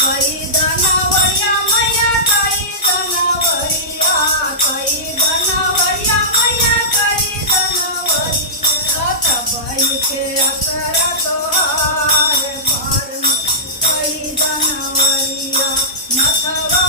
कई दनवरिया मैया कई दनवरिया कई दनवरिया मैया कई दनवरिया तबई के असरा तोहार पर कई दनवरिया नथवा